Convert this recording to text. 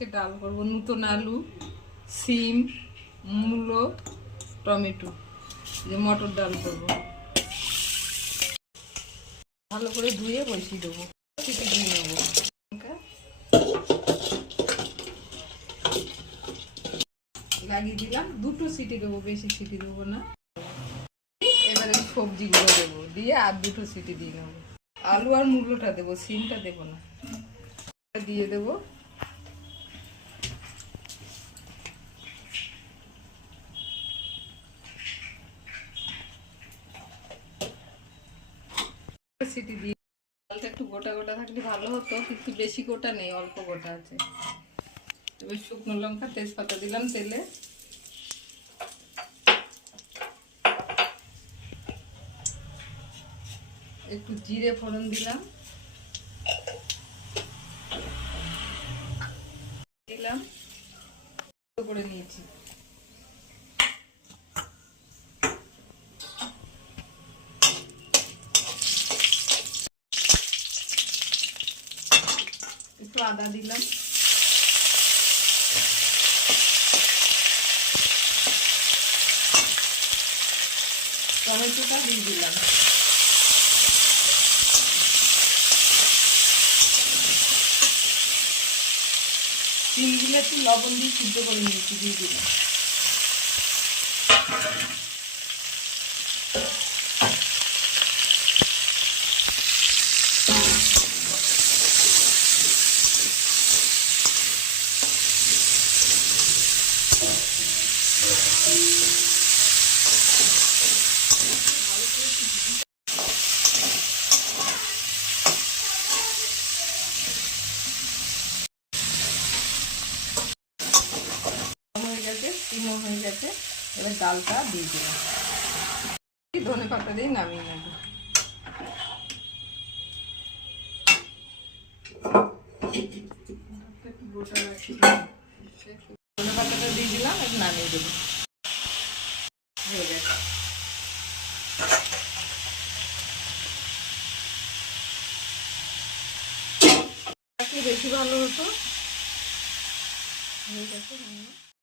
আজকে ডাল করব নতুন আলু, সিম, মূলো, টমেটো, যে মটর ডাল করব। ভালো করে ধুয়ে বসিয়ে দেবো, সিটি দিয়ে নেবো। লাগিয়ে দিলাম, দুটো সিটি দেবো, বেশি সিটি দেবো না। এবারে সবজিগুলো দেবো, দিয়ে আর দুটো সিটি দিয়ে নেবো। আলু আর মূলোটা দেবো, সিমটা দেবো না। দিয়ে দেবো। সিটি দিয়ে ডালটা একটু গোটা গোটা থাকলে ভালো হতো, কিন্তু বেশি গোটা নেই, অল্প গোটা আছে। এবার শুকনো লঙ্কা তেজপাতা দিলাম তেলে, একটু জিরে ফোড়ন দিলাম, করে নিয়েছি। একটু আদা দিলাম, টমেটোটা দিয়ে দিলাম, সিমগুলো একটু লবণ দিয়ে সিদ্ধ করে নিয়েছি, দিয়ে দিলাম। হয়ে গেছে, সিমও হয়ে গেছে, এবার ডালটা দিয়ে দিলাম, ধনে পাতা দিয়ে নামিয়ে নেব। ধনে পাতাটা দিয়ে দিলাম, আর নামিয়ে দেবো। হয়ে গেছে। বেশি ভালো হতো। হয়ে গেছে রান্না।